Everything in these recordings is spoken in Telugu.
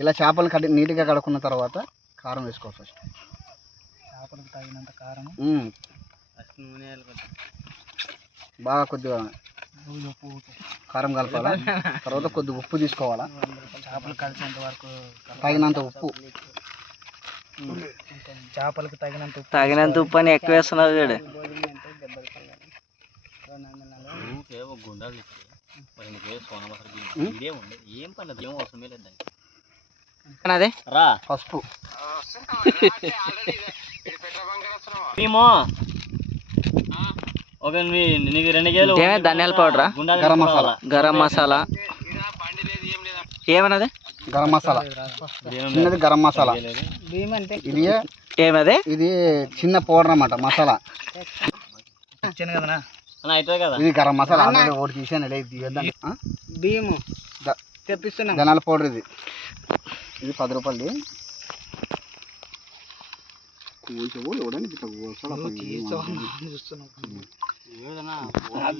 ఇలా చేపలు నీట్గా కడుక్కున్న తర్వాత కారం వేసుకోవాలి. ఫస్ట్ చేపలకు తగినంత కారం, ఫస్ట్ నూనె బాగా కొద్దిగా కారం కలపాలా. తర్వాత కొద్దిగా ఉప్పు తీసుకోవాలా, చేపలు కలిసేంత వరకు తగినంత ఉప్పు. చేపలకు తగినంత ఉప్పు అని ఎక్కువ వేస్తున్నావు చూడు. అదే రా పసుపు, నీకు 2 కేజీలు ధనియాల పౌడరా, గరం మసాలా ఏమన్నది, గరం మసాలా చిన్నది, గరం మసాలా ఇది ఏమది, ఇది చిన్న పౌడర్ అన్నమాట, మసాలా ఇది గరం మసాలా. ఒకటి తీసాను, బియ్యము తెప్పిస్తున్నా, ధనియాల పౌడర్ ఇది 10 రూపాయలది.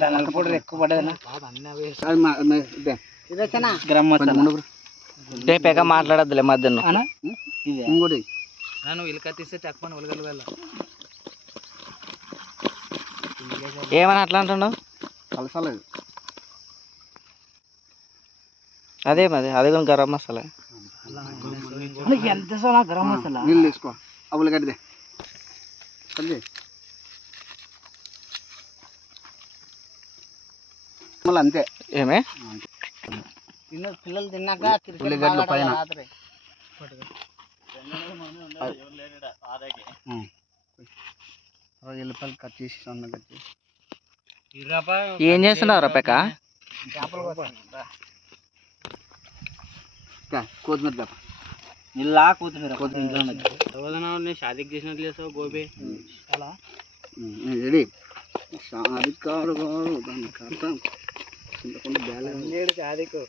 ధనియాల పౌడర్ ఎక్కువ పడేదన్నా, గరం మసాలా రేపేక మాట్లాడద్దులే మధ్యాహ్నం. ఇంకోటి నువ్వు ఇల్లు కత్తిస్తే చెక్కమని ఉలగలు వెళ్ళ ఏమని అట్లా అంటున్నావు, కలసాలేదు అదే మరి అది కూడా గరం మసాలా. ఎంత గరం మసాలా నీళ్ళు తీసుకో, అప్పులు కట్టిదే కట్టిదే మళ్ళీ అంతే. ఏమే పిల్లలు తిన్నాక ఉల్లిగడ్డలు పైన ఎల్లిపాయలు కట్ చేసి సన్నగా కట్ చేసి. ఏం చేస్తున్నావు రపెక్క, కొత్తిమీర ఇలా కొత్తిమీర షాదీకి చేసినట్లు చేస్తావు గోబీ అలా రెడీ. షాదికారు దాన్ని కడతాం చింతకుండా బ్యాలెన్స్ షాదీకు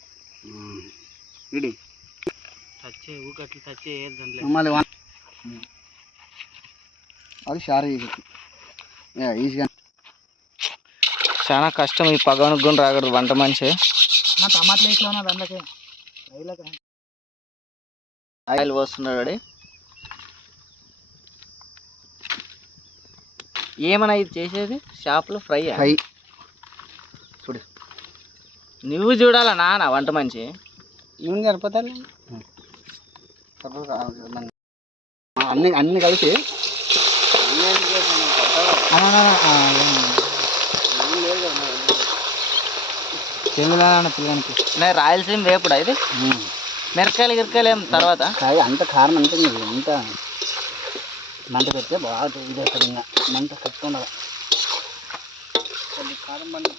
రెడీ. టచ్ ఊకట్లు టచ్ చేయొద్దు, మళ్ళీ అది షారీ ఈజీగా. చాలా కష్టం ఈ పగవనికి కూడా రాకూడదు వంట మనిషి. టమాటాలు వేసినా దాంట్లోకి ఆయిల్ పోస్తున్నాడు. ఏమన్నా ఇది చేసేది చేపలు ఫ్రై చూడు, నువ్వు చూడాలా నాన్న వంట మనిషి. ఇవన్నీ సరిపోతాయి, అన్ని అన్ని కలిసి పిల్లగానికి రాయలసీమ వేపుడా ఇది. మిరకాయలు గిరకాయలు ఏం తర్వాత అంత కారం అంత అంత మంట పెడితే బాగా ఇది అవుతుంది. ఇంకా మంట కట్టుకుండాలి కారం బండి.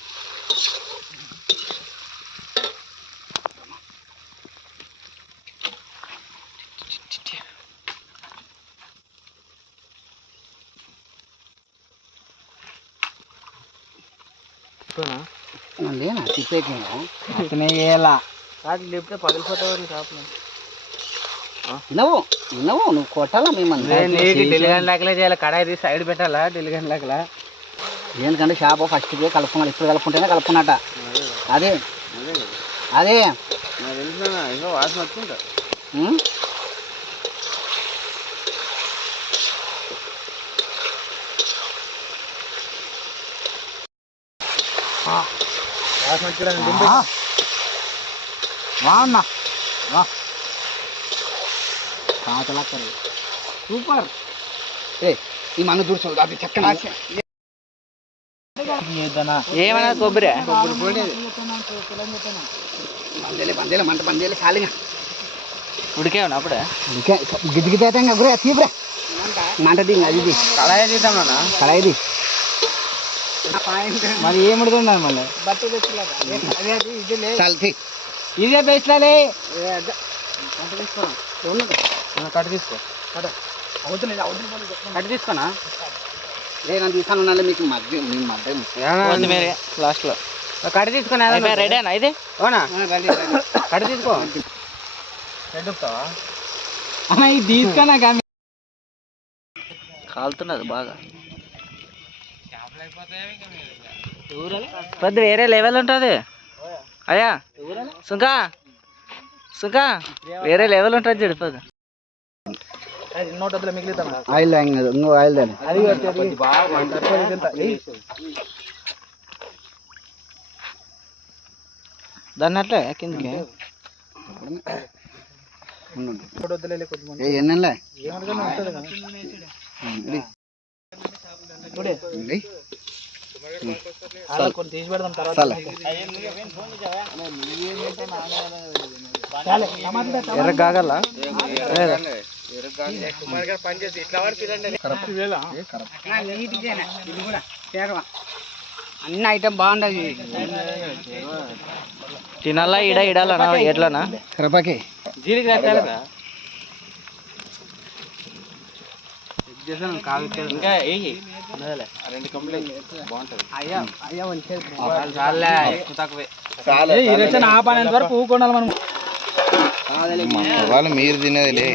లేనా తిప్పేకుండా లేకపోతే పగిలిపోతావు చేపలు. వినవు నువ్వు కొట్టాలా మేమన్నా లెక్కలే చేయాలి. కడాయి తీసి సైడ్ పెట్టాలా డెలిగన్ లెక్కలా. ఎందుకంటే చేప ఫస్ట్ కలుపుకున్నాడు, ఇప్పుడు కలుపుకుంటేనే కలుపుకున్నట. అదే అదే వాసన వచ్చిందా. బాగున్నా సూపర్. ఈ మన దూర్చు అది చక్కన ఏమన్నా కొబ్బరి బందేలే మంట బందేలే ఖాళీగా ఉడికేవన్నా అప్పుడే గిద్దిగితే గురే తీబ్రా మంట దింగ్ అది కళాయి తీద్దామా కళాయిది మరి ఏం ఉడుతుంది మళ్ళీ ఇదే బేస్లాలే కట్ తీసుకో కట్ తీసుకోనా నేను తీసాను ఉన్నాలే మీకు మధ్య మీ మధ్య మీరే లాస్ట్లో కట్ తీసుకుని రెడీనా ఇది అవునా కట్ తీసుకో రెడ్డుతావా అన్న ఇది తీసుకున్నా కానీ కాలుతున్నది బాగా. పెద్ద వేరే లెవెల్ ఉంటుంది అయ్యా. సుంకా సుఖా వేరే లెవెల్ ఉంటుంది చెడిపోదు. ఆయిల్ ఇంకో ఆయిల్ దాని దాన్ని అట్లే కిందకి ఎన్నెలే ఎర్ర కాగల అన్ని ఐటమ్ బాగుండదు. తినాలా ఇడాలనా ఎట్లనా కరపాకి ఇంకా వాళ్ళు మీరు తినేది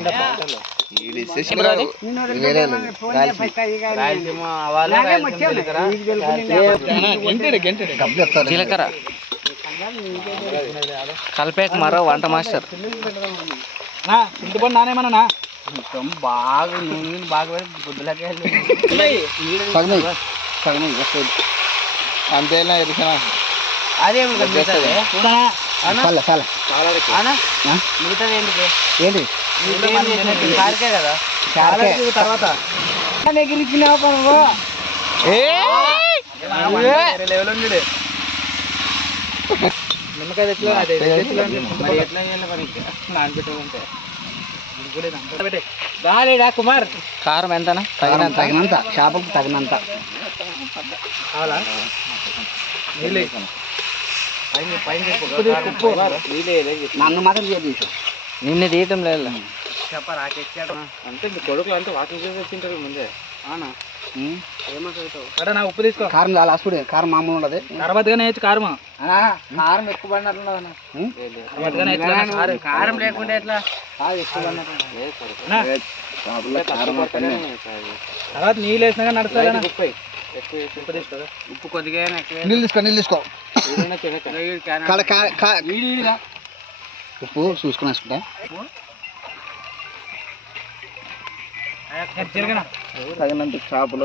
జీలకర్ర కలిపేక మరో వంట మాస్టర్ ఇంటిపండి నానేమన్నా బాగా నూనె బాగా గుడ్డలకే అంతేనా ఎరిసనా అదే మిగతాది ఏంటి కారికే కదా తర్వాత ఎగిరిచ్చినావు పనువో నిమ్మకాయ తెచ్చులో ఎట్లా చేయాలి పనికి నానబెట్టుకుంటే రాలేడా కుమార్. కారం ఎంతనా తగినంత తగినంత చేపకు తగినంత నన్ను మాత్రం చేసి నిన్ను తీయటం లేదు అంటే కొడుకులు అంతా వాకింగ్ చేసి వచ్చింటారు ముందే. ఉప్పు తీసుకో. కారం చాలా అసలు కారం మామూలు ఉండదు. తర్వాతగానే వేయచ్చు కారం. కారం ఎక్కువ పడినట్లు కారం లేకుండా ఎట్లా తర్వాత నీళ్ళు వేసినా నడుస్తుంది. ఉప్పు కొద్దిగా నీళ్ళు తీసుకో. ఉప్పు చూసుకుని వేసుకుంటా. తగినంత చేపలు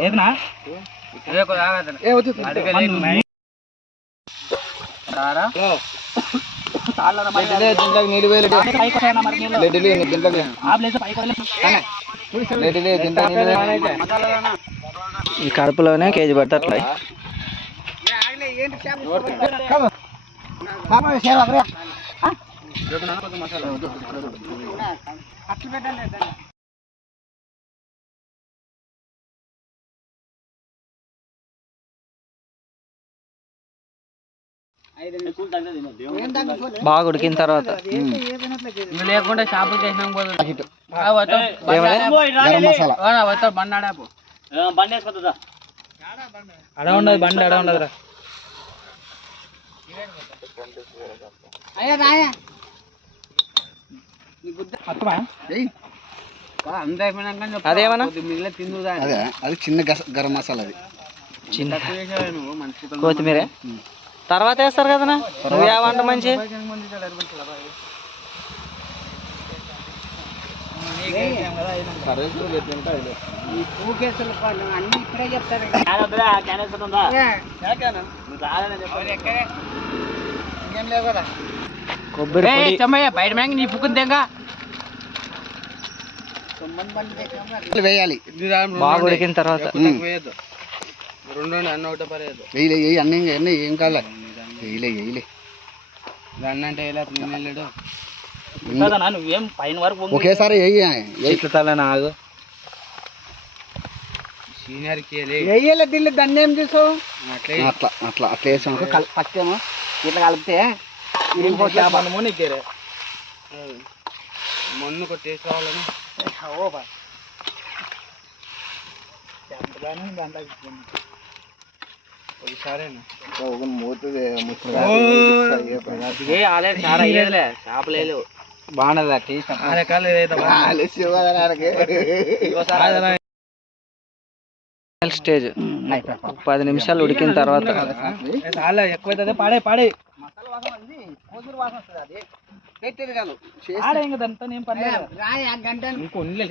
ఈ కడుపులోనే కేజీ పడతాయి. బాగా ఉడికిన తర్వాత లేకుండా చేపలు చేసినాం అడ ఉండదు బండి అడ ఉండదురా. అదేమన్నా అది చిన్న గరం మసాలా. అది చిన్న కొత్తిమీర తర్వాత వేస్తారు కదనా. నువ్వు వంట మంచి కొబ్బరి బయట మ్యాంగ్ నీ పుక్కుని తెంగా వేయాలి. బాగా ఉడికిన తర్వాత అన్నీ ఏం కాలే వేయలే దాన్ని అంటే నువ్వేం పైన వరకు ఒకేసారి ఆగు. వెయ్యాలి దీన్ని దాన్ని ఏం చూసావు అట్లా వేసాం. ఫస్ట్ ఏమో ఇట్లా కలిపితే మొన్ను కొట్టేసుకోవాలని బాగుండదు స్టేజ్ 10 నిమిషాలు ఉడికిన తర్వాత ఎక్కువ పాడే పెట్టేది కాదు ఆడే ఇంకా దాంతో ఏం పని లేదు. రాయ గంట ఇంకొన్ని